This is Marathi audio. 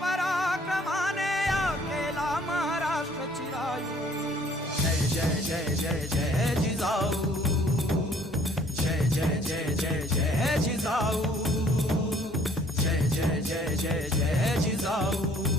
पराक्रमाने या केला महाराष्ट्र चिरायू. जय जय जय जय जय जिजाऊ, जय जय जय जय जय जिजाऊ, जय जय जय जय जय जिजाऊ.